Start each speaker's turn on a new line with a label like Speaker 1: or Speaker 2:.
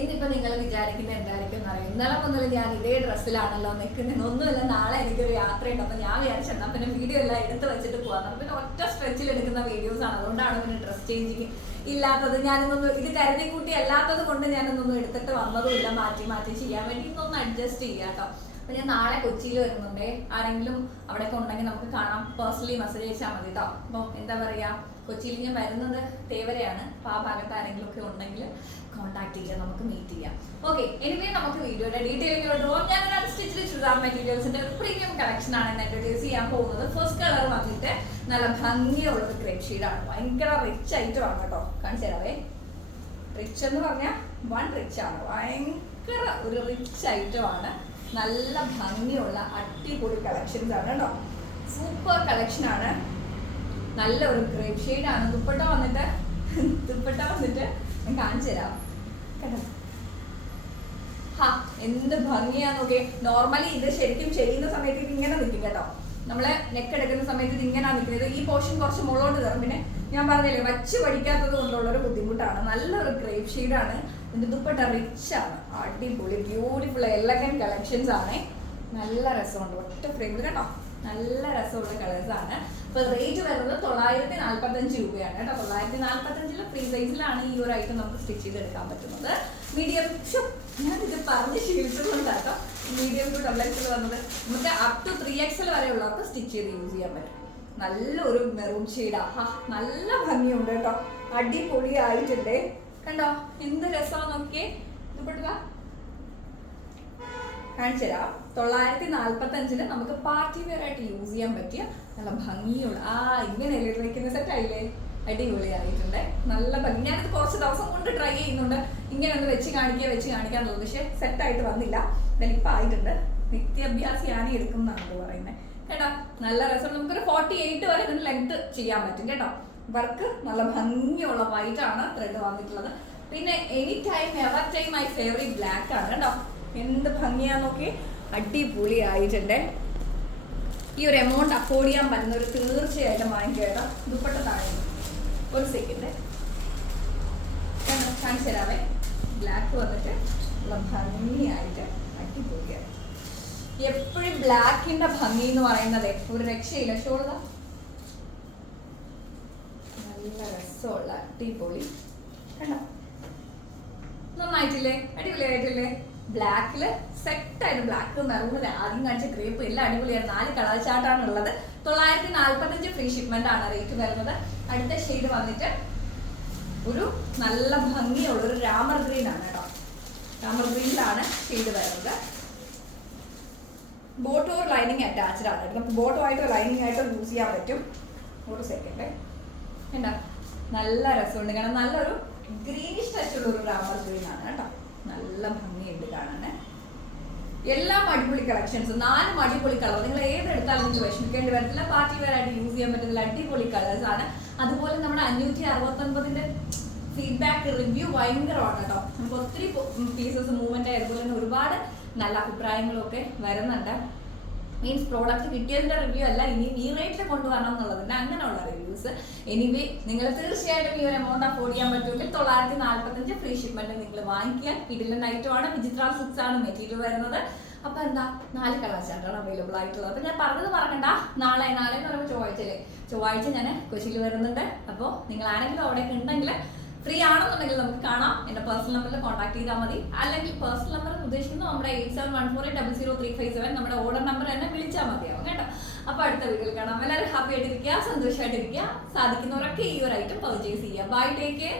Speaker 1: ഇന്നിപ്പോ നിങ്ങൾ വിചാരിക്കുന്നത് എന്തായിരിക്കും എന്നറിയാം? ഇന്നലെ മുതൽ ഞാൻ ഇതേ ഡ്രസ്സിലാണല്ലോ നിൽക്കുന്നത്. ഒന്നുമില്ല നാളെ എനിക്കൊരു യാത്രയുണ്ട്. അപ്പൊ ഞാൻ വിചാരിച്ചു പിന്നെ വീഡിയോ എല്ലാം എടുത്ത് വെച്ചിട്ട് നമുക്ക് പിന്നെ ഒറ്റ സ്ട്രെച്ചിൽ എടുക്കുന്ന വീഡിയോസ് ആണ്. അതുകൊണ്ടാണ് പിന്നെ ഡ്രസ് ചേഞ്ചിങ് ഇല്ലാത്തത്. ഞാനിന്നൊന്നും ഇത് കരുതി കൂട്ടി അല്ലാത്തത് കൊണ്ട് ഞാനിന്നൊന്നും എടുത്തിട്ട് വന്നതുമില്ല. മാറ്റി മാറ്റി ചെയ്യാൻ വേണ്ടി ഇന്നൊന്ന് അഡ്ജസ്റ്റ് ചെയ്യാം കേട്ടോ. അപ്പൊ ഞാൻ നാളെ കൊച്ചിയിൽ വരുന്നുണ്ട്. ആരെങ്കിലും അവിടെയൊക്കെ ഉണ്ടെങ്കിൽ നമുക്ക് കാണാം. പേഴ്സണലി മെസ്സേജ് അയച്ചാൽ മതി കേട്ടോ അപ്പോൾ എന്താ പറയാ കൊച്ചിയിൽ ഞാൻ വരുന്നത് തേവരയാണ്. അപ്പൊ ആ ഭാഗത്ത് ആരെങ്കിലും ഒക്കെ ഉണ്ടെങ്കിൽ കോൺടാക്ട് ചെയ്യാം. നമുക്ക് മീറ്റ് ചെയ്യാം. ഓക്കെ എനിവേ നമുക്ക് വീഡിയോയുടെ ഡീറ്റെയിലിലോട്ട് പോകാം ഞാൻ ഒരു അൺസ്റ്റിച്ചിൽ ചുരിദാർ മെറ്റീരിയൽസിന്റെ ഒരു പ്രീമിയം കളക്ഷൻ ആണ് ഇൻട്രൊഡ്യൂസ് ചെയ്യാൻ പോകുന്നത്. ഫസ്റ്റ് കളർ വന്നിട്ട് നല്ല ഭംഗിയുള്ള ഒരു ക്രേപ്പ് ഷെയ്ഡാണ് ഭയങ്കര റിച്ച് ഐറ്റം ആണ് കേട്ടോ കാണിച്ചു തരാവേ. റിച്ച് എന്ന് പറഞ്ഞാൽ വൺ റിച്ച് ആണ്. ഭയങ്കര ഒരു റിച്ച് ഐറ്റം ആണ്. നല്ല ഭംഗിയുള്ള അടിപൊളി കളക്ഷൻസ് ആണ് കേട്ടോ. സൂപ്പർ കളക്ഷൻ ആണ്. നല്ല ഒരു ഗ്രേപ്പ് ഷെയ്ഡ് ആണ്. ദുപ്പട്ട വന്നിട്ട് ദുപ്പട്ട വന്നിട്ട് ഞാൻ കാണിച്ചു തരാം. ഹാ എന്ത് ഭംഗിയാ നോക്കി നോർമലി ഇത് ശരിക്കും ചെയ്യുന്ന സമയത്ത് ഇത് ഇങ്ങനെ നിൽക്കും കേട്ടോ. നമ്മൾ നെക്ക് എടുക്കുന്ന സമയത്ത് ഇത് ഇങ്ങനെ നിൽക്കുന്നത്. ഈ പോർഷൻ കുറച്ച് മുകളോട്ട് തരും പിന്നെ ഞാൻ പറഞ്ഞില്ലേ വച്ച് പഠിക്കാത്തത് കൊണ്ടുള്ള ഒരു ബുദ്ധിമുട്ടാണ്. നല്ലൊരു ഗ്രേപ്പ് ഷെയ്ഡാണ് ഇതിന്റെ ദുപ്പട്ട റിച്ച് ആണ്. അടിപൊളി ബ്യൂട്ടിഫുൾ എലഗൻ കളക്ഷൻസ് ആണ്. നല്ല രസമുണ്ട്. ഒറ്റ ഫ്രെയിമിൽ കേട്ടോ നല്ല രസമുള്ള കളേഴ്സ് ആണ്. അപ്പൊ റേറ്റ് വരുന്നത് തൊള്ളായിരത്തി നാല്പത്തി അഞ്ച് രൂപയാണ് കേട്ടോ. തൊള്ളായിരത്തി നാല്പത്തി അഞ്ചിൽ ഫ്രീ സൈസിലാണ് ഈ ഒരു ഐറ്റം നമുക്ക് സ്റ്റിച്ച് ചെയ്തെടുക്കാൻ പറ്റുന്നത്. മീഡിയം ഞാൻ ഇത് പറഞ്ഞ് ശീലിച്ചതുകൊണ്ടാട്ടോ മീഡിയം ടു ഡബിൾ എക്സൽ വന്നത് നമുക്ക് അപ് ടു ത്രീ എക്സൽ വരെ ഉള്ളവർക്ക് സ്റ്റിച്ച് ചെയ്ത് യൂസ് ചെയ്യാൻ പറ്റും. നല്ലൊരു മെറൂൺ ഷെയ്ഡാ നല്ല ഭംഗിയുണ്ട് കേട്ടോ. അടിപൊളി ആയിട്ടുണ്ട് കണ്ടോ? എന്ത് രസമാ നോക്കിയേ? കാണിച്ചു തരാം. തൊള്ളായിരത്തി നാല്പത്തി അഞ്ചിൽ നമുക്ക് പാർട്ടി വെയർ ആയിട്ട് യൂസ് ചെയ്യാൻ പറ്റിയ നല്ല ഭംഗിയുള്ള ആ ഇങ്ങനെ വയ്ക്കുന്ന സെറ്റ് ആയില്ലേ? അടിപൊളിയായിട്ടുണ്ട് നല്ല ഭംഗി. ഞാനത് കുറച്ച് ദിവസം കൊണ്ട് ട്രൈ ചെയ്യുന്നുണ്ട്. ഇങ്ങനെ ഒന്ന് വെച്ച് കാണിക്കുക വെച്ച് കാണിക്കാൻ തോന്നുന്നു. പക്ഷെ സെറ്റ് ആയിട്ട് വന്നില്ല. ഇപ്പം ആയിട്ടുണ്ട്. നിത്യാഭ്യാസിയാണ് എടുക്കുന്നതാണ് പറയുന്നത് കേട്ടോ? നല്ല രസം നമുക്കൊരു ഫോർട്ടി എയ്റ്റ് വരെ ഇതിന് ലെങ്ത് ചെയ്യാൻ പറ്റും. കേട്ടോ? വർക്ക് നല്ല ഭംഗിയുള്ള വൈറ്റ് ആണ് ത്രെഡ് വന്നിട്ടുള്ളത്. പിന്നെ any time ever time my favourite black ആണ് കേട്ടോ. എന്ത് ഭംഗിയാ നോക്കി അടിപൊളി ആയിട്ടുണ്ട് ഈ ഒരു എമൗണ്ട് അഫോർഡ് ചെയ്യാൻ പറ്റുന്നവർ തീർച്ചയായിട്ടും വാങ്ങിക്കുക കേട്ടോ. ദുപ്പട്ട താഴെ. ഒരു സെക്കൻഡ് കാണിച്ചു തരാവേ ബ്ലാക്ക് വന്നിട്ട് നല്ല ഭംഗിയായിട്ട് അടിപൊളിയാണ്. എപ്പോഴും ബ്ലാക്കിന്റെ ഭംഗി എന്ന് പറയുന്നത് ഒരു രക്ഷയില്ല. ഷോൾഡർ നല്ല രസമുള്ള പോളി കണ്ടോ? നന്നായിട്ടില്ലേ? അടിപൊളിയായിട്ടില്ലേ? ബ്ലാക്കിൽ സെറ്റ് ആയിട്ട് ബ്ലാക്ക് മെറൂണിൽ ആദ്യം കാണിച്ച ഗ്രേപ്പ് എല്ലാം അടിപൊളിയാണ് നാല് കളർ ചാർട്ടാണ് ഉള്ളത് തൊള്ളായിരത്തി നാല്പത്തഞ്ച് ഫ്രീ ഷിപ്മെന്റ് ആണ് റേറ്റ് വരുന്നത്. അടുത്ത ഷെയ്ഡ് വന്നിട്ട് ഒരു നല്ല ഭംഗിയുള്ള ഒരു രാമർ ഗ്രീൻ ആണ് കേട്ടോ. രാമർ ഗ്രീനിലാണ് ഷെയ്ഡ് വരുന്നത്. ബോട്ടോ ലൈനിങ് അറ്റാച്ച്ഡ് ആണ്. നമുക്ക് ബോട്ടോ ആയിട്ടോ ലൈനിങ് ആയിട്ടോ യൂസ് ചെയ്യാൻ പറ്റും. ഒരു സെക്കൻഡ് എന്താ നല്ല രസമുണ്ട്. കാരണം നല്ലൊരു ഗ്രീനിഷ് ടച്ച് ഉള്ള ഒരു രാമർ ഗ്രീൻ ആണ് കേട്ടോ. നല്ല ഭംഗിയുണ്ട് കാണാൻ എല്ലാം അടിപൊളി കളക്ഷൻസ് നാലും അടിപൊളി കളർ നിങ്ങൾ ഏതെടുത്താലും നിങ്ങൾക്ക് വിഷമിക്കേണ്ടി വരത്തില്ല. പാർട്ടി വെയർ ആയിട്ട് യൂസ് ചെയ്യാൻ പറ്റുന്ന അടിപൊളി കളേഴ്സ് ആണ്. അതുപോലെ നമ്മുടെ അഞ്ഞൂറ്റി അറുപത്തൊൻപതിന്റെ ഫീഡ്ബാക്ക് റിവ്യൂ ഭയങ്കരമാണ് കേട്ടോ. നമുക്ക് ഒത്തിരി പീസസ് മൂവ്മെന്റ് ആയതുപോലെ തന്നെ ഒരുപാട് നല്ല അഭിപ്രായങ്ങളൊക്കെ വരുന്നുണ്ട്. മീൻസ് പ്രോഡക്റ്റ് കിട്ടിയതിന്റെ റിവ്യൂ അല്ല ഇനി ഈ റേറ്റിൽ കൊണ്ടുവരണം എന്നുള്ളതിന്റെ അങ്ങനെയുള്ള റിവ്യൂസ് എനിവേ നിങ്ങൾ തീർച്ചയായിട്ടും ഈ ഒരു എമൗണ്ട് അഫോർഡ് ചെയ്യാൻ പറ്റുമെങ്കിൽ തൊള്ളായിരത്തി നാല്പത്തഞ്ച് ഫ്രീ ഷിപ്മെന്റ് നിങ്ങൾ വാങ്ങിക്കുക. കിഡിലൻ ഐറ്റമാണ് വിചിത്ര സിക്സ് ആണ് മെറ്റീരിയൽ വരുന്നത്. അപ്പൊ എന്താ നാല് കളാച്ചാട്ടാണ് അവൈലബിൾ ആയിട്ടുള്ളത്. അപ്പൊ ഞാൻ പറഞ്ഞത് മറക്കണ്ട. നാളെ നാളെ എന്ന് പറയുമ്പോൾ ചൊവ്വാഴ്ചയിലെ ചൊവ്വാഴ്ച ഞാൻ കൊച്ചിയിൽ വരുന്നുണ്ട്. അപ്പോൾ നിങ്ങൾ ആരെങ്കിലും അവിടെയൊക്കെ ഉണ്ടെങ്കിൽ ഫ്രീ ആണെന്നുണ്ടെങ്കിൽ നമുക്ക് കാണാം. എന്റെ പേഴ്സണൽ നമ്പറിൽ കോൺടാക്ട് ചെയ്താൽ മതി. അല്ലെങ്കിൽ പേഴ്സണൽ നമ്പർ ഉദ്ദേശിക്കുന്നത് നമ്മുടെ eight seven one four eight double zero three five seven നമ്മുടെ ഓർഡർ നമ്പർ തന്നെ വിളിച്ചാൽ മതിയാവും കേട്ടോ. അപ്പൊ അടുത്ത വീട്ടിൽ കാണാം. എല്ലാവരും ഹാപ്പി ആയിട്ടിരിക്കുക സന്തോഷമായിട്ടിരിക്കുക സാധിക്കുന്നവരൊക്കെ ഈ ഒരു ഐറ്റം പർച്ചേസ് ചെയ്യുക. Bye take care